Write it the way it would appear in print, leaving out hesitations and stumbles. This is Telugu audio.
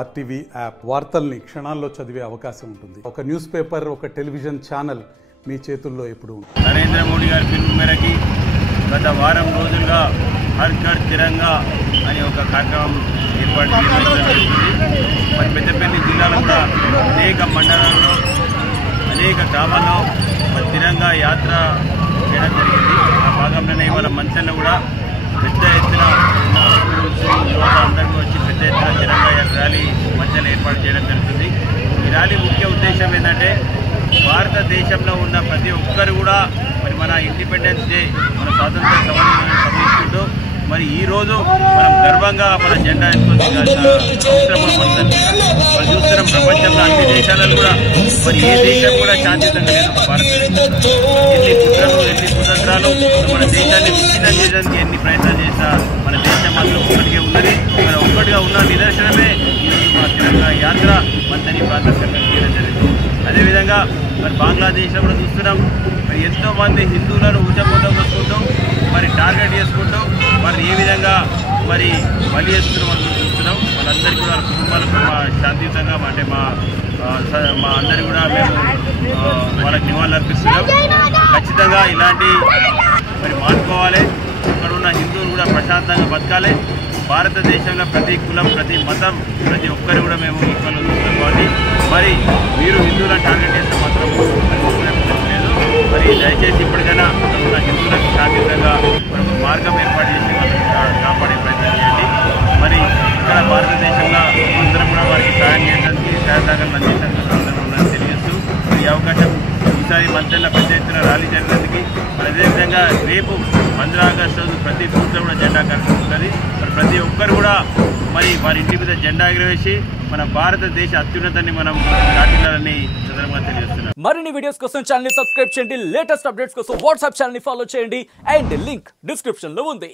ఆర్టీవీ యాప్ వార్తల్ని క్షణాల్లో చదివే అవకాశం ఉంటుంది. ఒక న్యూస్ పేపర్, ఒక టెలివిజన్ ఛానల్ మీ చేతుల్లో ఎప్పుడు ఉంటుంది. నరేంద్ర మోడీ గారి పిలుపు మేరకి గత వారం రోజులుగా హర్ ఘర్ తిరంగా అనే ఒక కార్యక్రమం ఏర్పాటు చేయడం. మరి పెద్దపల్లి జిల్లాలో కూడా అనేక మండలాల్లో అనేక గ్రామాల్లో మరి తిరంగా యాత్ర చేయడం జరిగింది. ఆ భాగంలోనే ఇవాళ మంచంలో కూడా పెద్ద ఎత్తున యువత అందరికీ వచ్చి పెద్ద ఎత్తున తిరంగా ర్యాలీ మధ్యలో ఏర్పాటు చేయడం జరుగుతుంది. ఈ ర్యాలీ ముఖ్య ఉద్దేశం ఏంటంటే భారతదేశంలో ఉన్న ప్రతి ఒక్కరు కూడా మరి మన ఇండిపెండెన్స్ డే, మన స్వాతంత్ర సమరాన్ని సమీక్షిస్తూ మరి ఈరోజు మనం గర్వంగా మన జెండా ఎత్తుకోవాల్సిన అవసరం పడుతుంది. మనం చూస్తున్నాం ప్రపంచంలో అన్ని దేశాలలో కూడా మరి ఏ దేశం కూడా శాంతియుతంగా లేదు. భారతదేశం ఎన్ని కుట్రలు, ఎన్ని కుతంత్రాలు మన దేశాన్ని విచ్ఛిన్నం చేయడానికి ఎన్ని ప్రయత్నాలు చేసినా మన దేశం అందులో ఒక్కటిగా ఉన్నది. మరి ఒక్కటిగా ఉన్న నిదర్శనమే ఈరోజు మన తెలంగాణ యాత్ర మంతని ప్రాంతంగా చేయడం జరిగింది. అదేవిధంగా మరి బంగ్లాదేశ్లో కూడా చూస్తున్నాం మరి ఎంతోమంది హిందువులను ఊచకోతం వస్తుంటూ మరి టార్గెట్ చేసుకుంటూ మరి ఏ విధంగా మరి బలి చేస్తున్నాం మనం చూస్తున్నాం. వాళ్ళందరికీ కూడా వాళ్ళ కుటుంబాలకు శాంతియుతంగా అంటే మా అందరికీ కూడా మేము వాళ్ళకి నివాళులు అర్పిస్తున్నాం. ఖచ్చితంగా ఇలాంటి మరి మార్చుకోవాలి. ఇక్కడ ఉన్న హిందువులు కూడా ప్రశాంతంగా బతకాలి. భారతదేశంలో ప్రతి కులం, ప్రతి మతం, ప్రతి ఒక్కరు కూడా మేము ఈక్వల్ చూస్తాం. కాబట్టి మరి మీరు హిందువులను టార్గెట్ చేస్తే మాత్రం లేదు. మరి దయచేసి ఇప్పటికైనా ఉన్న హిందువులకు శాంతియుతంగా మనకు మార్గం ఏర్పాటు చేసి వాళ్ళని కాపాడే ప్రయత్నం చేయండి. మరి ఇక్కడ భారతదేశంలో అందరం కూడా వారికి సాయం చేయడానికి సహాయదాఖలు అందించడానికి అందరూ ఉన్నారని తెలియజేస్తూ ఈ అవకాశం ఈసారి మంత్రుల పెద్ద ఎత్తున ర్యాలీ జరిగినందుకు మరి అదేవిధంగా రేపు 15 ఆగస్టు రోజు ప్రతి బూత్లో కూడా జెండా కార్యక్రమం ఉంటుంది. మరి ప్రతి ఒక్కరు కూడా మరి వారి ఇంటి మీద జెండా ఎగరవేసి మన భారతదేశ అత్యున్నతాన్ని మనం దాటించాలని సందర్భంగా తెలియజేస్తున్నాం. మరిన్ని వీడియోస్ కోసం ఛానల్ ని సబ్స్క్రైబ్ చేయండి. లేటెస్ట్ అప్డేట్స్ కోసం వాట్సాప్ ఛానల్ ని ఫాలో చేయండి. అండ్ లింక్ డిస్క్రిప్షన్ లో ఉంది.